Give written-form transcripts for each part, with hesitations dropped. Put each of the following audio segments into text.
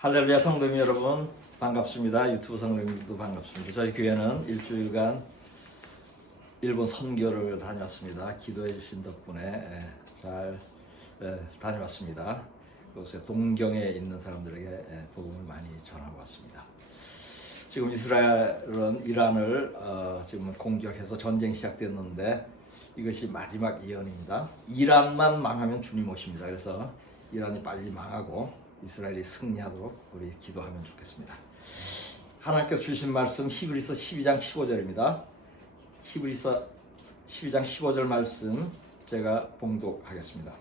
할렐루야 성도님 여러분 반갑습니다. 유튜브 성도님들도 반갑습니다. 저희 교회는 일주일간 일본 선교를 다녀왔습니다. 기도해 주신 덕분에 잘 다녀왔습니다. 그곳에 동경에 있는 사람들에게 복음을 많이 전하고 왔습니다. 지금 이스라엘은 이란을 지금 공격해서 전쟁이 시작됐는데 이것이 마지막 예언입니다. 이란만 망하면 주님 오십니다. 그래서 이란이 빨리 망하고 이스라엘이 승리하도록 우리 기도하면 좋겠습니다. 하나님께서 주신 말씀 히브리서 12장 15절입니다. 히브리서 12장 15절 말씀 제가 봉독하겠습니다.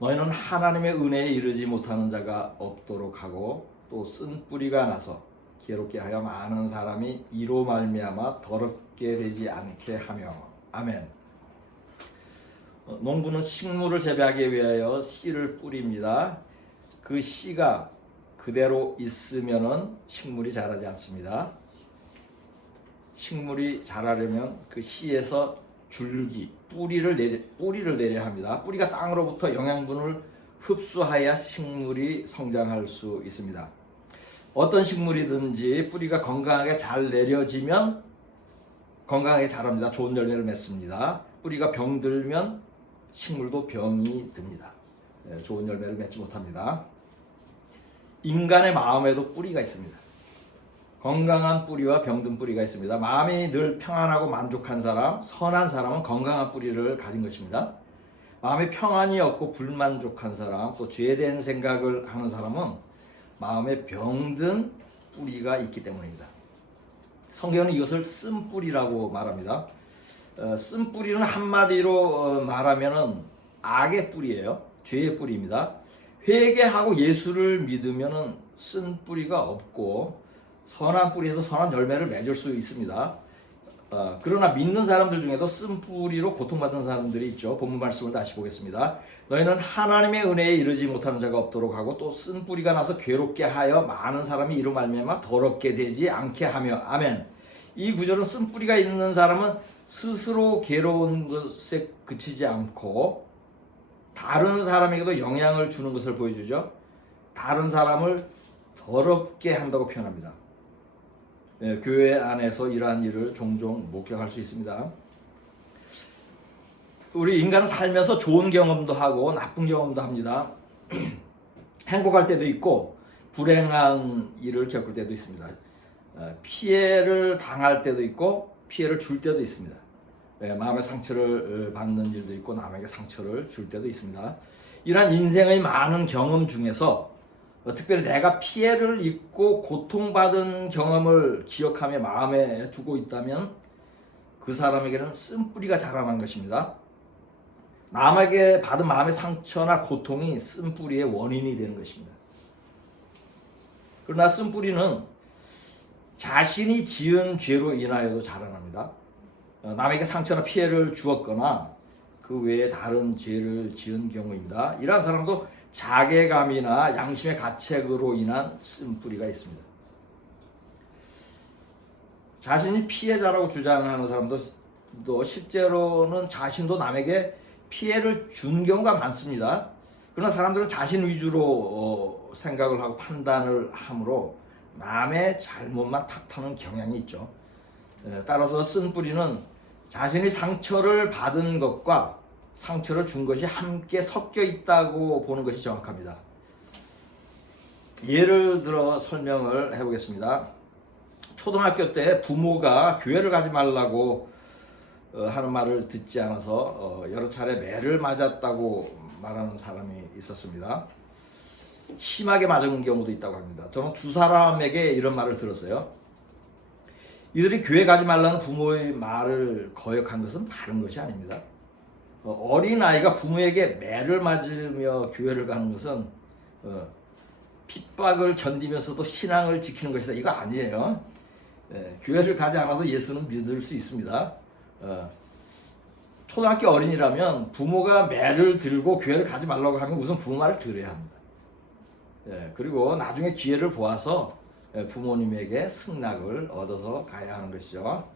너희는 하나님의 은혜에 이르지 못하는 자가 없도록 하고 또 쓴 뿌리가 나서 괴롭게 하여 많은 사람이 이로 말미암아 더럽게 되지 않게 하며 아멘. 농부는 식물을 재배하기 위하여 씨를 뿌립니다. 그 씨가 그대로 있으면은 식물이 자라지 않습니다. 식물이 자라려면 그 씨에서 줄기, 뿌리를 내려야 합니다. 뿌리가 땅으로부터 영양분을 흡수하여 식물이 성장할 수 있습니다. 어떤 식물이든지 뿌리가 건강하게 잘 내려지면 건강하게 자랍니다. 좋은 열매를 맺습니다. 뿌리가 병들면 식물도 병이 듭니다. 좋은 열매를 맺지 못합니다. 인간의 마음에도 뿌리가 있습니다. 건강한 뿌리와 병든 뿌리가 있습니다. 마음이 늘 평안하고 만족한 사람, 선한 사람은 건강한 뿌리를 가진 것입니다. 마음에 평안이 없고 불만족한 사람, 또 죄된 생각을 하는 사람은 마음에 병든 뿌리가 있기 때문입니다. 성경은 이것을 쓴뿌리라고 말합니다. 쓴뿌리는 한마디로 말하면 악의 뿌리예요. 죄의 뿌리입니다. 회개하고 예수를 믿으면 쓴 뿌리가 없고 선한 뿌리에서 선한 열매를 맺을 수 있습니다. 그러나 믿는 사람들 중에도 쓴 뿌리로 고통받는 사람들이 있죠. 본문 말씀을 다시 보겠습니다. 너희는 하나님의 은혜에 이르지 못하는 자가 없도록 하고 또 쓴 뿌리가 나서 괴롭게 하여 많은 사람이 이로 말미암아 더럽게 되지 않게 하며 아멘. 이 구절은 쓴 뿌리가 있는 사람은 스스로 괴로운 것에 그치지 않고 다른 사람에게도 영향을 주는 것을 보여주죠. 다른 사람을 더럽게 한다고 표현합니다. 교회 안에서 이러한 일을 종종 목격할 수 있습니다. 우리 인간은 살면서 좋은 경험도 하고 나쁜 경험도 합니다. 행복할 때도 있고 불행한 일을 겪을 때도 있습니다. 피해를 당할 때도 있고 피해를 줄 때도 있습니다. 마음의 상처를 받는 일도 있고 남에게 상처를 줄 때도 있습니다. 이러한 인생의 많은 경험 중에서 특별히 내가 피해를 입고 고통받은 경험을 기억하며 마음에 두고 있다면 그 사람에게는 쓴뿌리가 자라난 것입니다. 남에게 받은 마음의 상처나 고통이 쓴뿌리의 원인이 되는 것입니다. 그러나 쓴뿌리는 자신이 지은 죄로 인하여도 자라납니다. 남에게 상처나 피해를 주었거나 그 외에 다른 죄를 지은 경우입니다. 이러한 사람도 자괴감이나 양심의 가책으로 인한 쓴뿌리가 있습니다. 자신이 피해자라고 주장하는 사람도 실제로는 자신도 남에게 피해를 준 경우가 많습니다. 그러나 사람들은 자신 위주로 생각을 하고 판단을 하므로 남의 잘못만 탓하는 경향이 있죠. 따라서 쓴뿌리는 자신이 상처를 받은 것과 상처를 준 것이 함께 섞여 있다고 보는 것이 정확합니다. 예를 들어 설명을 해보겠습니다. 초등학교 때 부모가 교회를 가지 말라고 하는 말을 듣지 않아서 여러 차례 매를 맞았다고 말하는 사람이 있었습니다. 심하게 맞은 경우도 있다고 합니다. 저는 두 사람에게 이런 말을 들었어요. 이들이 교회 가지 말라는 부모의 말을 거역한 것은 다른 것이 아닙니다. 어린아이가 부모에게 매를 맞으며 교회를 가는 것은 핍박을 견디면서도 신앙을 지키는 것이다. 이거 아니에요. 교회를 가지 않아도 예수는 믿을 수 있습니다. 초등학교 어린이라면 부모가 매를 들고 교회를 가지 말라고 하면 우선 부모 말을 들어야 합니다. 그리고 나중에 기회를 보아서 부모님에게 승낙을 얻어서 가야 하는 것이죠.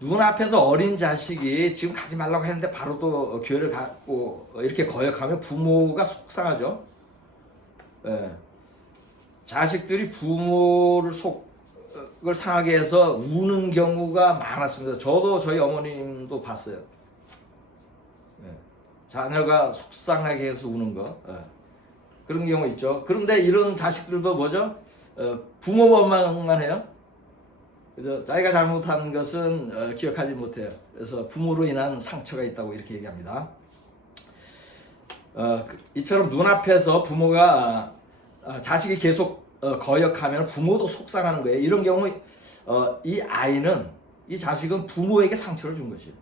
눈앞에서 어린 자식이 지금 가지 말라고 했는데 바로 또 교회를 가고 이렇게 거역하면 부모가 속상하죠. 자식들이 부모를 속을 상하게 해서 우는 경우가 많았습니다. 저도 저희 어머님도 봤어요. 자녀가 속상하게 해서 우는 거. 그런 경우 있죠. 그런데 이런 자식들도 뭐죠? 부모 원망만 해요. 그죠? 자기가 잘못한 것은 기억하지 못해요. 그래서 부모로 인한 상처가 있다고 이렇게 얘기합니다. 이처럼 눈앞에서 부모가 자식이 계속 거역하면 부모도 속상하는 거예요. 이런 경우 이 아이는, 이 자식은 부모에게 상처를 준 것이에요.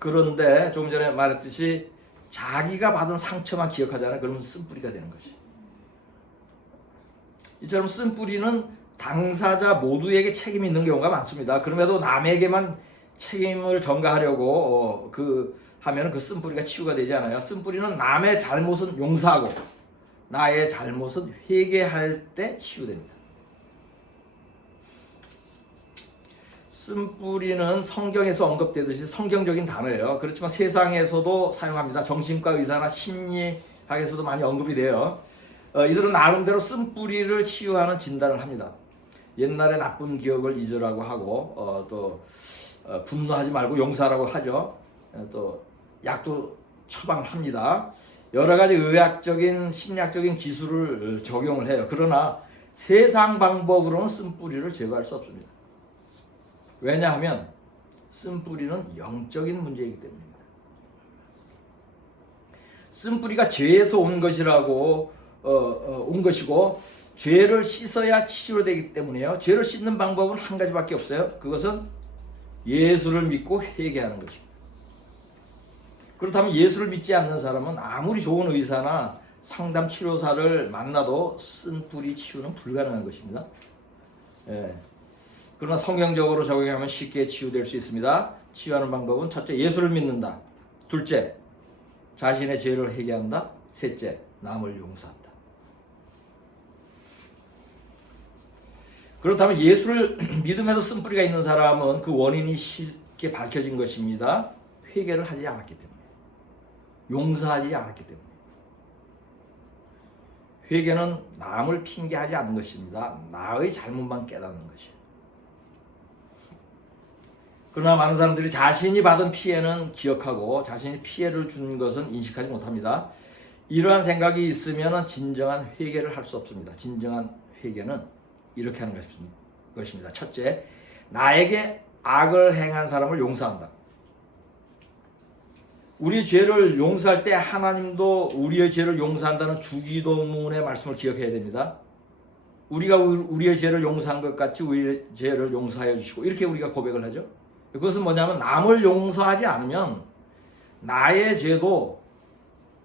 그런데 조금 전에 말했듯이 자기가 받은 상처만 기억하잖아요. 그러면 쓴뿌리가 되는 것이. 이처럼 쓴뿌리는 당사자 모두에게 책임이 있는 경우가 많습니다. 그럼에도 남에게만 책임을 전가하려고 하면 그 쓴뿌리가 치유가 되지 않아요. 쓴뿌리는 남의 잘못은 용서하고 나의 잘못은 회개할 때 치유됩니다. 쓴뿌리는 성경에서 언급되듯이 성경적인 단어예요. 그렇지만 세상에서도 사용합니다. 정신과 의사나 심리학에서도 많이 언급이 돼요. 이들은 나름대로 쓴뿌리를 치유하는 진단을 합니다. 옛날에 나쁜 기억을 잊으라고 하고 또 분노하지 말고 용서하라고 하죠. 또 약도 처방합니다. 여러 가지 의학적인 심리학적인 기술을 적용을 해요. 그러나 세상 방법으로는 쓴뿌리를 제거할 수 없습니다. 왜냐하면 쓴뿌리는 영적인 문제이기 때문입니다. 쓴뿌리가 죄에서 온 것이라고 온 것이고 죄를 씻어야 치유되기 때문이에요. 죄를 씻는 방법은 한 가지밖에 없어요. 그것은 예수를 믿고 회개하는 것입니다. 그렇다면 예수를 믿지 않는 사람은 아무리 좋은 의사나 상담 치료사를 만나도 쓴뿌리 치유는 불가능한 것입니다. 그러나 성경적으로 적용하면 쉽게 치유될 수 있습니다. 치유하는 방법은 첫째, 예수를 믿는다. 둘째, 자신의 죄를 회개한다. 셋째, 남을 용서한다. 그렇다면 예수를 믿음에도 쓴뿌리가 있는 사람은 그 원인이 쉽게 밝혀진 것입니다. 회개를 하지 않았기 때문에, 용서하지 않았기 때문에. 회개는 남을 핑계하지 않는 것입니다. 나의 잘못만 깨닫는 것이에요. 그러나 많은 사람들이 자신이 받은 피해는 기억하고 자신이 피해를 준 것은 인식하지 못합니다. 이러한 생각이 있으면 진정한 회개를 할 수 없습니다. 진정한 회개는 이렇게 하는 것입니다. 첫째, 나에게 악을 행한 사람을 용서한다. 우리 죄를 용서할 때 하나님도 우리의 죄를 용서한다는 주기도문의 말씀을 기억해야 됩니다. 우리가 우리의 죄를 용서한 것 같이 우리의 죄를 용서하여 주시고, 이렇게 우리가 고백을 하죠. 그것은 뭐냐면 남을 용서하지 않으면 나의 죄도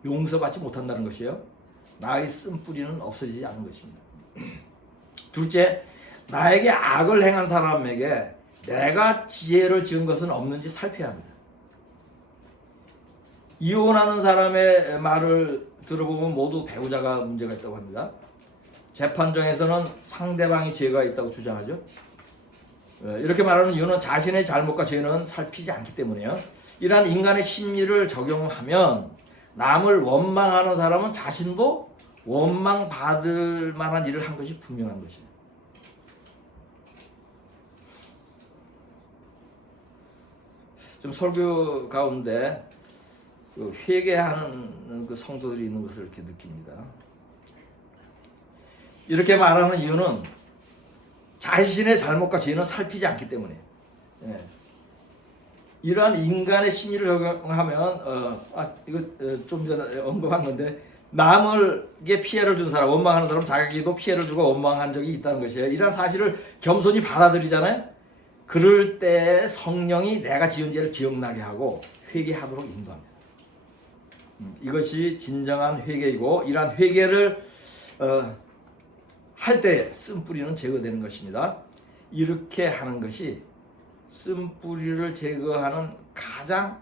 용서받지 못한다는 것이에요. 나의 쓴뿌리는 없어지지 않는 것입니다. 둘째, 나에게 악을 행한 사람에게 내가 지혜를 지은 것은 없는지 살펴야 합니다. 이혼하는 사람의 말을 들어보면 모두 배우자가 문제가 있다고 합니다. 재판정에서는 상대방이 죄가 있다고 주장하죠. 이렇게 말하는 이유는 자신의 잘못과 죄는 살피지 않기 때문이에요. 이러한 인간의 심리를 적용하면 남을 원망하는 사람은 자신도 원망받을 만한 일을 한 것이 분명한 것이에요. 좀 설교 가운데 회개하는 그 성도들이 있는 것을 이렇게 느낍니다. 이렇게 말하는 이유는 자신의 잘못과 죄는 살피지 않기 때문에. 이러한 인간의 심리를 적용하면 이거 좀 전에 언급한 건데, 남에게 피해를 준 사람, 원망하는 사람 자기도 피해를 주고 원망한 적이 있다는 것이에요. 이러한 사실을 겸손히 받아들이잖아요. 그럴 때 성령이 내가 지은 죄를 기억나게 하고 회개하도록 인도합니다. 이것이 진정한 회개이고, 이러한 회개를 할 때 쓴뿌리는 제거되는 것입니다. 이렇게 하는 것이 쓴뿌리를 제거하는 가장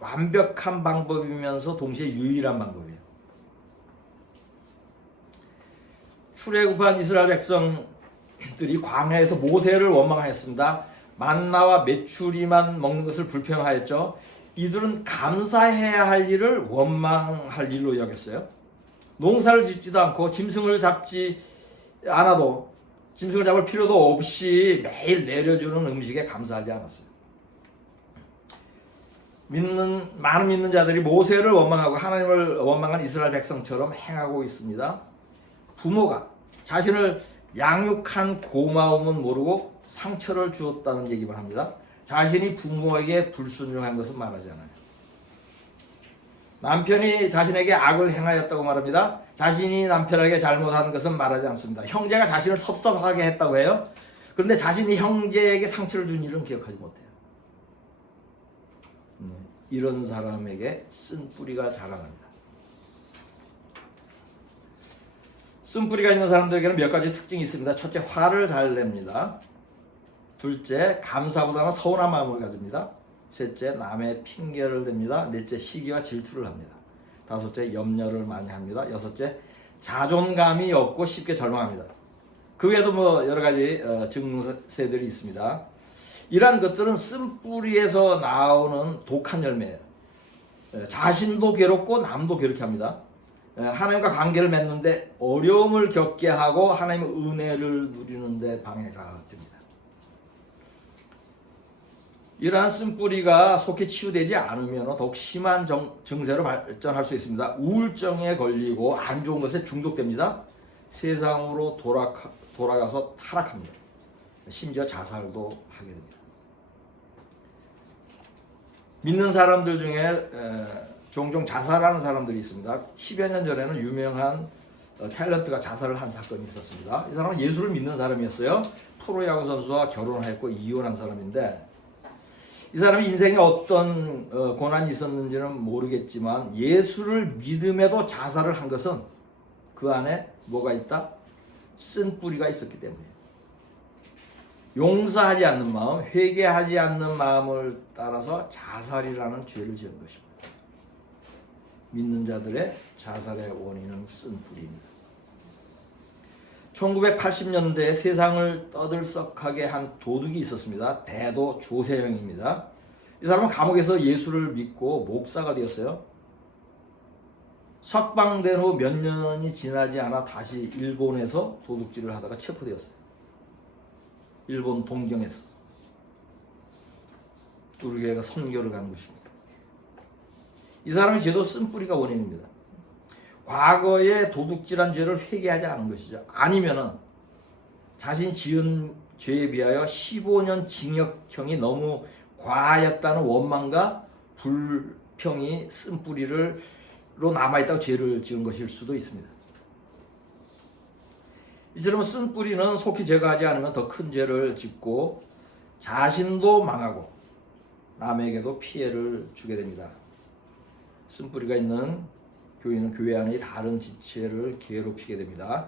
완벽한 방법이면서 동시에 유일한 방법이에요. 출애굽한 이스라엘 백성들이 광야에서 모세를 원망하였습니다. 만나와 메추리만 먹는 것을 불평하였죠. 이들은 감사해야 할 일을 원망할 일로 여겼어요. 농사를 짓지도 않고 짐승을 잡지 않아도 짐승을 잡을 필요도 없이 매일 내려주는 음식에 감사하지 않았어요. 많은 믿는 자들이 모세를 원망하고 하나님을 원망한 이스라엘 백성처럼 행하고 있습니다. 부모가 자신을 양육한 고마움은 모르고 상처를 주었다는 얘기만 합니다. 자신이 부모에게 불순종한 것은 말하지 않아요. 남편이 자신에게 악을 행하였다고 말합니다. 자신이 남편에게 잘못한 것은 말하지 않습니다. 형제가 자신을 섭섭하게 했다고 해요. 그런데 자신이 형제에게 상처를 준 일은 기억하지 못해요. 이런 사람에게 쓴뿌리가 자라납니다. 쓴뿌리가 있는 사람들에게는 몇 가지 특징이 있습니다. 첫째, 화를 잘 냅니다. 둘째, 감사보다는 서운한 마음을 가집니다. 셋째, 남의 핑계를 댑니다. 넷째, 시기와 질투를 합니다. 다섯째, 염려를 많이 합니다. 여섯째, 자존감이 없고 쉽게 절망합니다. 그 외에도 뭐 여러 가지 증세들이 있습니다. 이러한 것들은 쓴뿌리에서 나오는 독한 열매예요. 자신도 괴롭고 남도 괴롭게 합니다. 하나님과 관계를 맺는데 어려움을 겪게 하고 하나님의 은혜를 누리는데 방해가 됩니다. 이러한 쓴뿌리가 속히 치유되지 않으면 더욱 심한 증세로 발전할 수 있습니다. 우울증에 걸리고 안 좋은 것에 중독됩니다. 세상으로 돌아가서 타락합니다. 심지어 자살도 하게 됩니다. 믿는 사람들 중에 종종 자살하는 사람들이 있습니다. 10여 년 전에는 유명한 탤런트가 자살을 한 사건이 있었습니다. 이 사람은 예수를 믿는 사람이었어요. 프로야구 선수와 결혼했고 이혼한 사람인데, 이 사람이 인생에 어떤 고난이 있었는지는 모르겠지만 예수를 믿음에도 자살을 한 것은 그 안에 뭐가 있다? 쓴뿌리가 있었기 때문이에요. 용서하지 않는 마음, 회개하지 않는 마음을 따라서 자살이라는 죄를 지은 것입니다. 믿는 자들의 자살의 원인은 쓴뿌리입니다. 1980년대에 세상을 떠들썩하게 한 도둑이 있었습니다. 대도 조세영입니다. 이 사람은 감옥에서 예수를 믿고 목사가 되었어요. 석방된 후 몇 년이 지나지 않아 다시 일본에서 도둑질을 하다가 체포되었어요. 일본 동경에서. 우리 교회가 선교를 간 곳입니다. 이 사람의 죄도 쓴뿌리가 원인입니다. 과거에 도둑질한 죄를 회개하지 않은 것이죠. 아니면은 자신 지은 죄에 비하여 15년 징역형이 너무 과하였다는 원망과 불평이 쓴뿌리로 남아있다고 죄를 지은 것일 수도 있습니다. 이처럼 쓴뿌리는 속히 제거하지 않으면 더 큰 죄를 짓고 자신도 망하고 남에게도 피해를 주게 됩니다. 쓴뿌리가 있는 교인은 교회 안의 다른 지체를 괴롭히게 됩니다.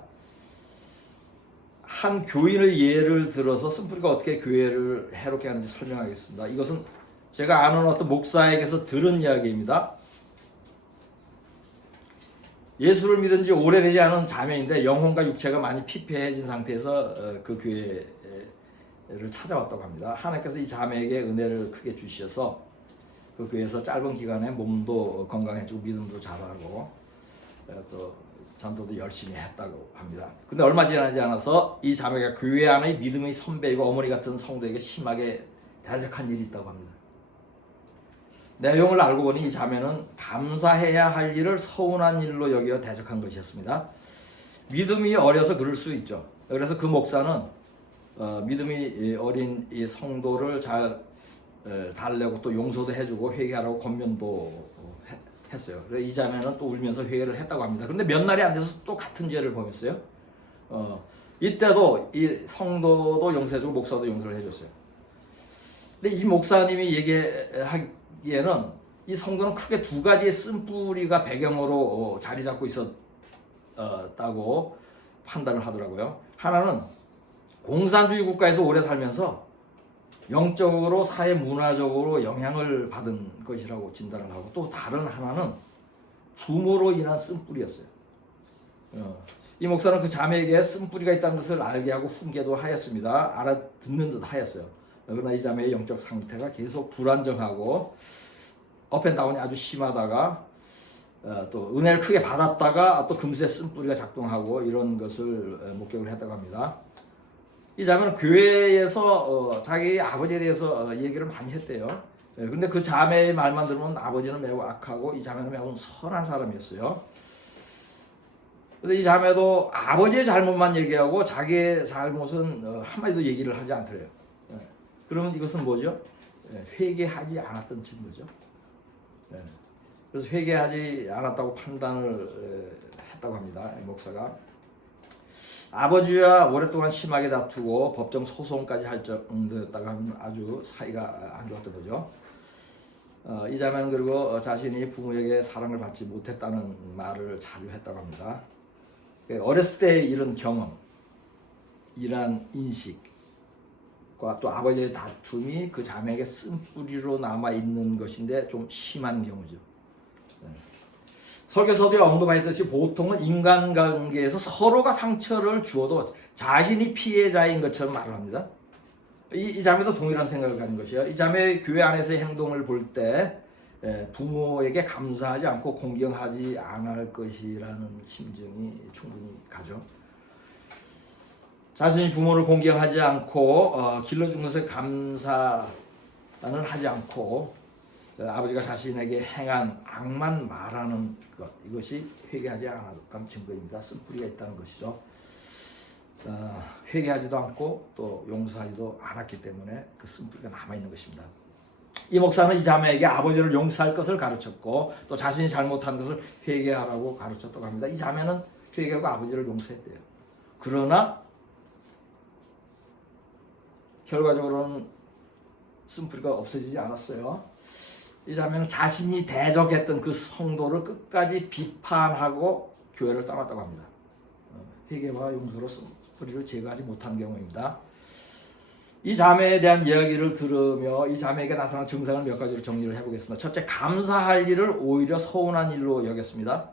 한 교인의 예를 들어서 쓴뿌리가 어떻게 교회를 해롭게 하는지 설명하겠습니다. 이것은 제가 아는 어떤 목사에게서 들은 이야기입니다. 예수를 믿은 지 오래되지 않은 자매인데 영혼과 육체가 많이 피폐해진 상태에서 그 교회를 찾아왔다고 합니다. 하나님께서 이 자매에게 은혜를 크게 주셔서 그 교회에서 짧은 기간에 몸도 건강해지고 믿음도 자라고 또 전도도 열심히 했다고 합니다. 근데 얼마 지나지 않아서 이 자매가 교회 안의 믿음의 선배이고 어머니 같은 성도에게 심하게 대적한 일이 있다고 합니다. 내용을 알고 보니 이 자매는 감사해야 할 일을 서운한 일로 여겨 대적한 것이었습니다. 믿음이 어려서 그럴 수 있죠. 그래서 그 목사는 믿음이 어린 이 성도를 잘 달래고 또 용서도 해주고 회개하라고 권면도 했어요. 그래서 이 자매는 또 울면서 회개를 했다고 합니다. 그런데 몇 날이 안 돼서 또 같은 죄를 범했어요. 이때도 이 성도도 용서해주고 목사도 용서를 해줬어요. 근데 이 목사님이 얘기하기에는 이 성도는 크게 두 가지의 쓴뿌리가 배경으로 자리 잡고 있었다고 판단을 하더라고요. 하나는 공산주의 국가에서 오래 살면서 영적으로 사회 문화적으로 영향을 받은 것이라고 진단을 하고, 또 다른 하나는 부모로 인한 쓴뿌리였어요. 이 목사는 그 자매에게 쓴뿌리가 있다는 것을 알게 하고 훈계도 하였습니다. 알아듣는 듯 하였어요. 그러나 이 자매의 영적 상태가 계속 불안정하고 업앤다운이 아주 심하다가 또 은혜를 크게 받았다가 또 금세 쓴뿌리가 작동하고 이런 것을 목격을 했다고 합니다. 이 자매는 교회에서 자기 아버지에 대해서 얘기를 많이 했대요. 근데 그 자매의 말만 들으면 아버지는 매우 악하고 이 자매는 매우 선한 사람이었어요. 근데 이 자매도 아버지의 잘못만 얘기하고 자기의 잘못은 한마디도 얘기를 하지 않더래요. 그러면 이것은 뭐죠? 회개하지 않았던 증거죠. 그래서 회개하지 않았다고 판단을 했다고 합니다. 목사가. 아버지와 오랫동안 심하게 다투고 법정 소송까지 할 정도였다고 하면 아주 사이가 안 좋았던 거죠. 이 자매는 그리고 자신이 부모에게 사랑을 받지 못했다는 말을 자주 했다고 합니다. 어렸을 때 이런 경험, 이러한 인식과 또 아버지의 다툼이 그 자매에게 쓴뿌리로 남아있는 것인데 좀 심한 경우죠. 설교서도에 언급하였듯이 보통은 인간관계에서 서로가 상처를 주어도 자신이 피해자인 것처럼 말을 합니다. 이 자매도 동일한 생각을 가진 것이요. 이 자매 교회 안에서의 행동을 볼 때 부모에게 감사하지 않고 공경하지 않을 것이라는 심정이 충분히 가죠. 자신이 부모를 공경하지 않고 길러준 것에 감사는 하지 않고 아버지가 자신에게 행한 악만 말하는 것, 이것이 회개하지 않았다는 증거입니다. 쓴뿌리가 있다는 것이죠. 회개하지도 않고 또 용서하지도 않았기 때문에 그 쓴뿌리가 남아있는 것입니다. 이 목사는 이 자매에게 아버지를 용서할 것을 가르쳤고 또 자신이 잘못한 것을 회개하라고 가르쳤다고 합니다. 이 자매는 회개하고 아버지를 용서했대요. 그러나 결과적으로는 쓴뿌리가 없어지지 않았어요. 이 자매는 자신이 대적했던 그 성도를 끝까지 비판하고 교회를 떠났다고 합니다. 회개와 용서로 쓴뿌리를 제거하지 못한 경우입니다. 이 자매에 대한 이야기를 들으며 이 자매에게 나타난 증상을 몇 가지로 정리를 해보겠습니다. 첫째, 감사할 일을 오히려 서운한 일로 여겼습니다.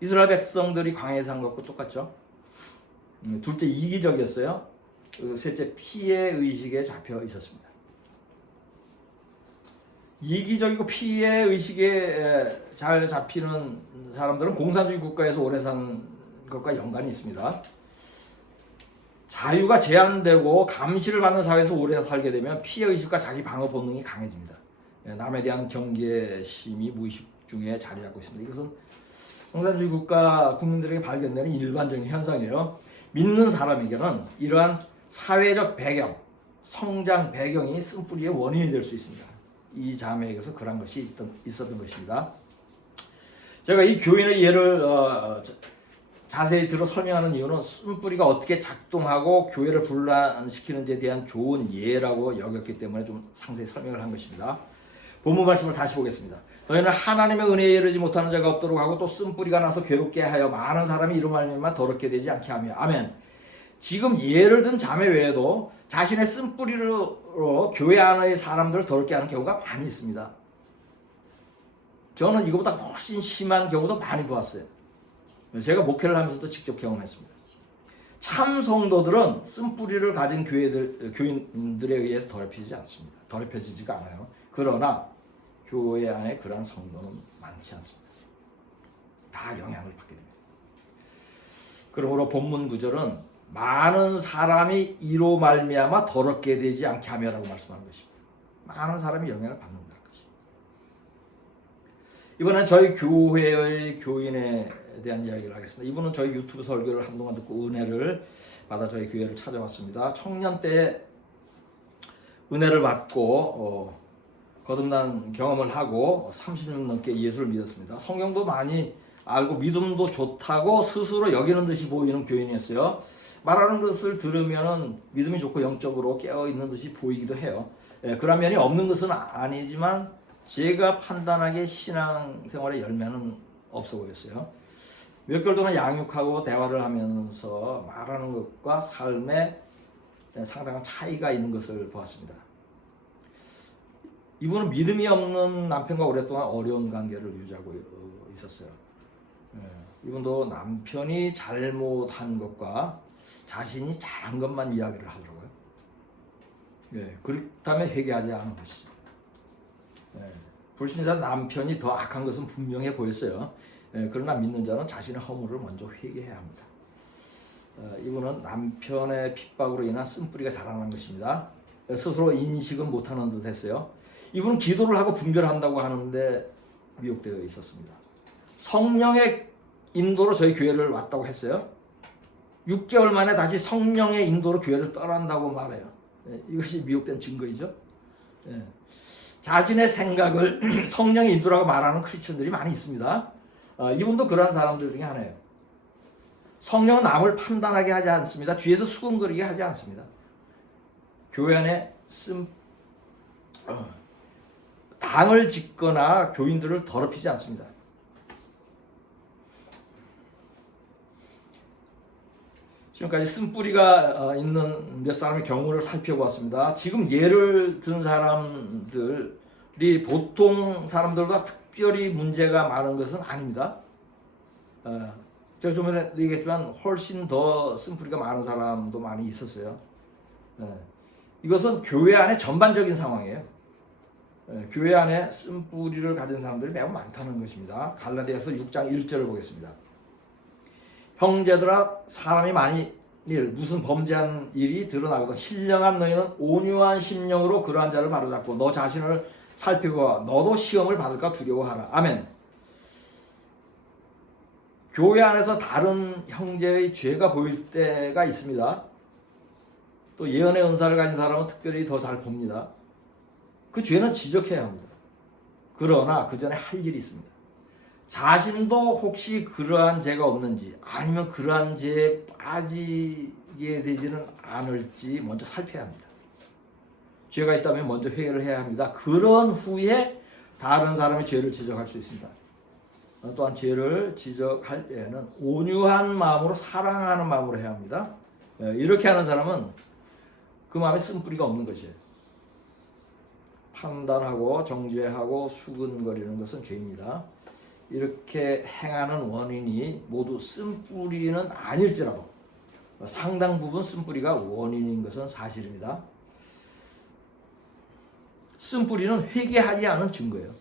이스라엘 백성들이 광야에서 한 것과 똑같죠. 둘째, 이기적이었어요. 셋째, 피해 의식에 잡혀 있었습니다. 이기적이고 피해 의식에 잘 잡히는 사람들은 공산주의 국가에서 오래 산 것과 연관이 있습니다. 자유가 제한되고 감시를 받는 사회에서 오래 살게 되면 피해 의식과 자기 방어 본능이 강해집니다. 남에 대한 경계심이 무의식 중에 자리 잡고 있습니다. 이것은 공산주의 국가 국민들에게 발견되는 일반적인 현상이에요. 믿는 사람에게는 이러한 사회적 배경, 성장 배경이 쓴뿌리의 원인이 될 수 있습니다. 이 자매에게서 그런 것이 있었던 것입니다. 제가 이 교인의 예를 자세히 들어 설명하는 이유는 쓴뿌리가 어떻게 작동하고 교회를 분란시키는지에 대한 좋은 예라고 여겼기 때문에 좀 상세히 설명을 한 것입니다. 본문 말씀을 다시 보겠습니다. 너희는 하나님의 은혜에 이르지 못하는 자가 없도록 하고 또 쓴뿌리가 나서 괴롭게 하여 많은 사람이 이로 말미암아 더럽게 되지 않게 하며. 아멘. 지금 예를 든 자매 외에도 자신의 쓴뿌리로 교회 안의 사람들을 더럽게 하는 경우가 많이 있습니다. 저는 이거보다 훨씬 심한 경우도 많이 보았어요. 제가 목회를 하면서도 직접 경험했습니다. 참 성도들은 쓴뿌리를 가진 교인들에 의해서 더럽혀지지 않습니다. 더럽혀지지가 않아요. 그러나 교회 안에 그러한 성도는 많지 않습니다. 다 영향을 받게 됩니다. 그러므로 본문 구절은 많은 사람이 이로 말미암아 더럽게 되지 않게 하며라고 말씀하는 것입니다. 많은 사람이 영향을 받는다는 것입니다. 이번엔 저희 교회의 교인에 대한 이야기를 하겠습니다. 이분은 저희 유튜브 설교를 한동안 듣고 은혜를 받아 저희 교회를 찾아왔습니다. 청년 때 은혜를 받고 거듭난 경험을 하고 30년 넘게 예수를 믿었습니다. 성경도 많이 알고 믿음도 좋다고 스스로 여기는 듯이 보이는 교인이었어요. 말하는 것을 들으면 믿음이 좋고 영적으로 깨어있는 듯이 보이기도 해요. 그런 면이 없는 것은 아니지만 제가 판단하기에 신앙생활의 열매는 없어 보였어요. 몇 개월 동안 양육하고 대화를 하면서 말하는 것과 삶에 상당한 차이가 있는 것을 보았습니다. 이분은 믿음이 없는 남편과 오랫동안 어려운 관계를 유지하고 있었어요. 이분도 남편이 잘못한 것과 자신이 잘한 것만 이야기를 하더라고요. 그렇다면 회개하지 않은 것이죠. 불신자 남편이 더 악한 것은 분명해 보였어요. 그러나 믿는 자는 자신의 허물을 먼저 회개해야 합니다. 이분은 남편의 핍박으로 인한 쓴뿌리가 자라난 것입니다. 스스로 인식은 못하는 듯 했어요. 이분은 기도를 하고 분별한다고 하는데 미혹되어 있었습니다. 성령의 인도로 저희 교회를 왔다고 했어요. 6개월 만에 다시 성령의 인도로 교회를 떠난다고 말해요. 이것이 미혹된 증거이죠. 자신의 생각을 성령의 인도라고 말하는 크리스천들이 많이 있습니다. 이분도 그러한 사람들 중에 하나예요. 성령은 남을 판단하게 하지 않습니다. 뒤에서 수근거리게 하지 않습니다. 교회 안에 당을 짓거나 교인들을 더럽히지 않습니다. 지금까지 쓴뿌리가 있는 몇 사람의 경우를 살펴보았습니다. 지금 예를 든 사람들이 보통 사람들과 특별히 문제가 많은 것은 아닙니다. 제가 좀 전에 얘기했지만 훨씬 더 쓴뿌리가 많은 사람도 많이 있었어요. 이것은 교회 안에 전반적인 상황이에요. 교회 안에 쓴뿌리를 가진 사람들이 매우 많다는 것입니다. 갈라디아서 6장 1절을 보겠습니다. 형제들아, 사람이 만일 무슨 범죄한 일이 드러나거든 신령한 너희는 온유한 심령으로 그러한 자를 바로잡고 너 자신을 살피고 너도 시험을 받을까 두려워하라. 아멘. 교회 안에서 다른 형제의 죄가 보일 때가 있습니다. 또 예언의 은사를 가진 사람은 특별히 더 잘 봅니다. 그 죄는 지적해야 합니다. 그러나 그 전에 할 일이 있습니다. 자신도 혹시 그러한 죄가 없는지 아니면 그러한 죄에 빠지게 되지는 않을지 먼저 살펴야 합니다. 죄가 있다면 먼저 회개를 해야 합니다. 그런 후에 다른 사람의 죄를 지적할 수 있습니다. 또한 죄를 지적할 때에는 온유한 마음으로 사랑하는 마음으로 해야 합니다. 이렇게 하는 사람은 그 마음에 쓴뿌리가 없는 것이에요. 판단하고 정죄하고 수근거리는 것은 죄입니다. 이렇게 행하는 원인이 모두 쓴뿌리는 아닐지라도 상당 부분 쓴뿌리가 원인인 것은 사실입니다. 쓴뿌리는 회개하지 않은 증거예요.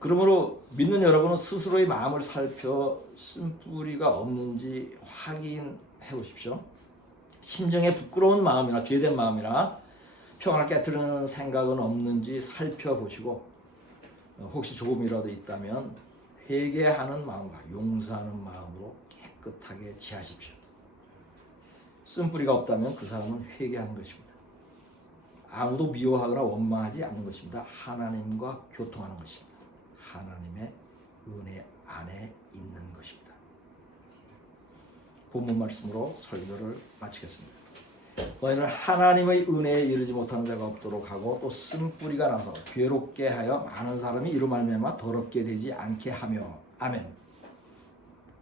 그러므로 믿는 여러분은 스스로의 마음을 살펴 쓴뿌리가 없는지 확인해 보십시오. 심정에 부끄러운 마음이나 죄된 마음이나 평안을 깨트리는 생각은 없는지 살펴보시고 혹시 조금이라도 있다면 회개하는 마음과 용서하는 마음으로 깨끗하게 지하십시오. 쓴뿌리가 없다면 그 사람은 회개하는 것입니다. 아무도 미워하거나 원망하지 않는 것입니다. 하나님과 교통하는 것입니다. 하나님의 은혜 안에 있는 것입니다. 본문 말씀으로 설교를 마치겠습니다. 너희는 하나님의 은혜에 이르지 못하는 자가 없도록 하고 또 쓴뿌리가 나서 괴롭게 하여 많은 사람이 이로 말미암아 더럽게 되지 않게 하며. 아멘.